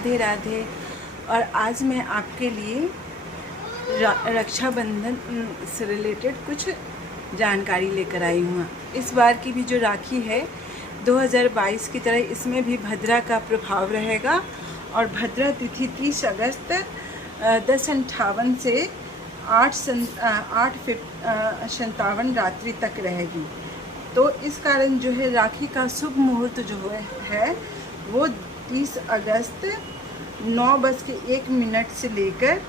राधे राधे। और आज मैं आपके लिए रक्षाबंधन से रिलेटेड कुछ जानकारी लेकर आई हूँ। इस बार की भी जो राखी है 2022 की तरह इसमें भी भद्रा का प्रभाव रहेगा और भद्रा तिथि 30 अगस्त 10:58 से 8:57 रात्रि तक रहेगी। तो इस कारण जो है राखी का शुभ मुहूर्त जो है वो 30 अगस्त 9:01 से लेकर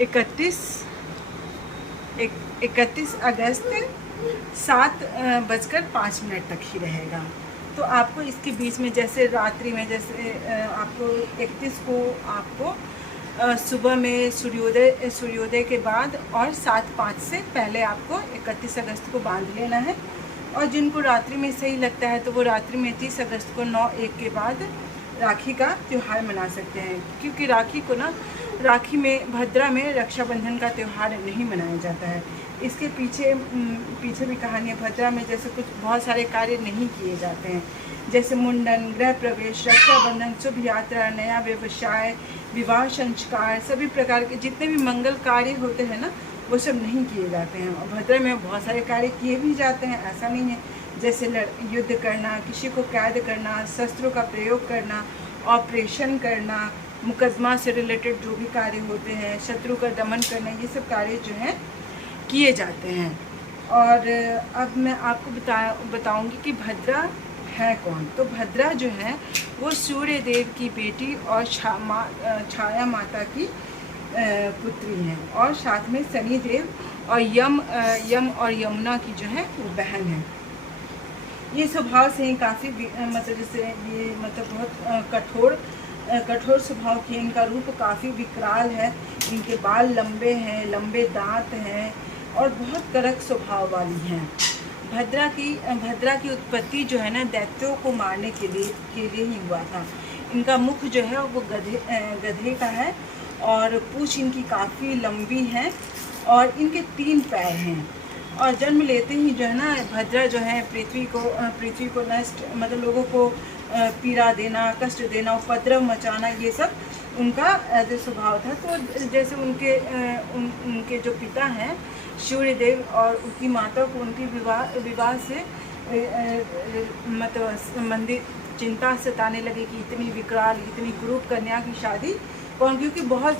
31 अगस्त 7:05 तक ही रहेगा। तो आपको इसके बीच में जैसे रात्रि में जैसे आपको 31 को आपको सुबह में सूर्योदय के बाद और 7:05 से पहले आपको 31 अगस्त को बांध लेना है। और जिनको रात्रि में सही लगता है तो वो रात्रि में 30 अगस्त को 9:01 के बाद राखी का त्यौहार मना सकते हैं, क्योंकि राखी में भद्रा में रक्षाबंधन का त्यौहार नहीं मनाया जाता है। इसके पीछे भी कहानियाँ भद्रा में जैसे कुछ बहुत सारे कार्य नहीं किए जाते हैं, जैसे मुंडन, गृह प्रवेश, रक्षाबंधन, शुभ यात्रा, नया व्यवसाय, विवाह संस्कार, सभी प्रकार के जितने भी मंगल कार्य होते हैं ना वो सब नहीं किए जाते हैं। और भद्रा में बहुत सारे कार्य किए भी जाते हैं, ऐसा नहीं है, जैसे युद्ध करना, किसी को कैद करना, शस्त्रों का प्रयोग करना, ऑपरेशन करना, मुकदमा से रिलेटेड जो भी कार्य होते हैं, शत्रु का दमन करना, ये सब कार्य जो हैं किए जाते हैं। और अब मैं आपको बताऊंगी कि भद्रा है कौन। तो भद्रा जो है वो सूर्य देव की बेटी और छाया माता की पुत्री हैं, और साथ में शनि देव और यम और यमुना की जो है वो बहन है। ये स्वभाव से ही काफ़ी मतलब जैसे ये मतलब बहुत कठोर स्वभाव की, इनका रूप काफ़ी विकराल है, इनके बाल लंबे हैं, लंबे दांत हैं और बहुत कड़क स्वभाव वाली हैं। भद्रा की उत्पत्ति जो है ना दैत्यों को मारने के लिए ही हुआ था। इनका मुख जो है वो गधे का है और पूंछ इनकी काफ़ी लंबी है और इनके 3 पैर हैं। और जन्म लेते ही जो है ना भद्रा जो है पृथ्वी को नष्ट मतलब लोगों को पीड़ा देना, कष्ट देना, उपद्रव मचाना, ये सब उनका जो स्वभाव था। तो जैसे उनके जो पिता हैं सूर्यदेव और उनकी माता को उनकी विवाह से मतलब संबंधित चिंता सताने लगी कि इतनी विकराल, इतनी कुरूप कन्या की शादी कौन, क्योंकि बहुत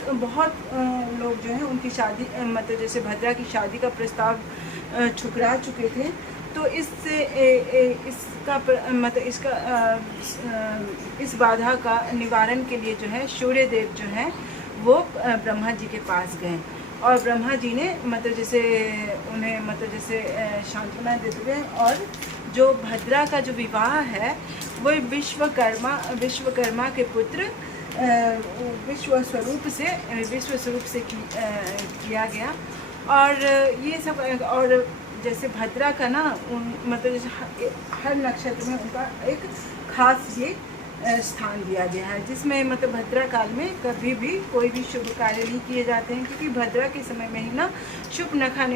लोग जो हैं उनकी शादी मतलब जैसे भद्रा की शादी का प्रस्ताव ठुकरा चुके थे। तो इस बाधा का निवारण के लिए जो है सूर्यदेव जो है वो ब्रह्मा जी के पास गए और ब्रह्मा जी ने मतलब जैसे उन्हें मतलब जैसे सांत्वना देते थे। और जो भद्रा का जो विवाह है वो विश्वकर्मा के पुत्र विश्व स्वरूप से किया गया। और ये सब और जैसे भद्रा का ना मतलब जैसे हर नक्षत्र में उनका एक खास ये स्थान दिया गया है, जिसमें मतलब भद्रा काल में कभी भी कोई भी शुभ कार्य नहीं किए जाते हैं, क्योंकि भद्रा के समय में ही ना शूर्पणखा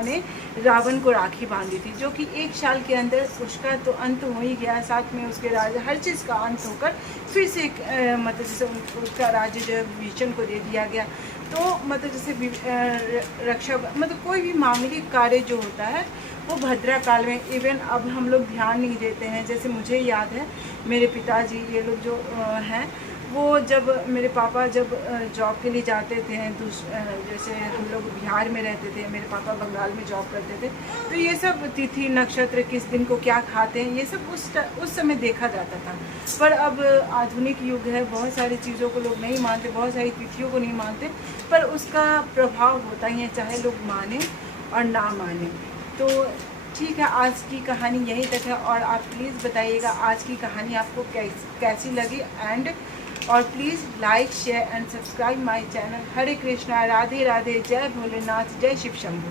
ने रावण को राखी बांधी थी, जो कि 1 साल के अंदर उसका तो अंत हो ही गया, साथ में उसके राज्य हर चीज़ का अंत होकर फिर से मतलब जैसे उसका राज्य जो है विभीषण को दे दिया गया। तो मतलब जैसे रक्षा मतलब कोई भी मांगलिक कार्य जो होता है वो भद्रा काल में, इवन अब हम लोग ध्यान नहीं देते हैं। जैसे मुझे याद है मेरे पिताजी ये लोग जो हैं वो जब मेरे पापा जब जॉब के लिए जाते थे, जैसे हम लोग बिहार में रहते थे, मेरे पापा बंगाल में जॉब करते थे, तो ये सब तिथि नक्षत्र किस दिन को क्या खाते हैं ये सब उस समय देखा जाता था। पर अब आधुनिक युग है, बहुत सारी चीज़ों को लोग नहीं मानते, बहुत सारी तिथियों को नहीं मानते, पर उसका प्रभाव होता ही है, चाहे लोग माने और ना माने। तो ठीक है, आज की कहानी यहीं तक है। और आप प्लीज़ बताइएगा आज की कहानी आपको कैसी लगी और please like, share and subscribe my channel. हरे कृष्णा, राधे राधे, जय भोलेनाथ, जय शिव शंभू।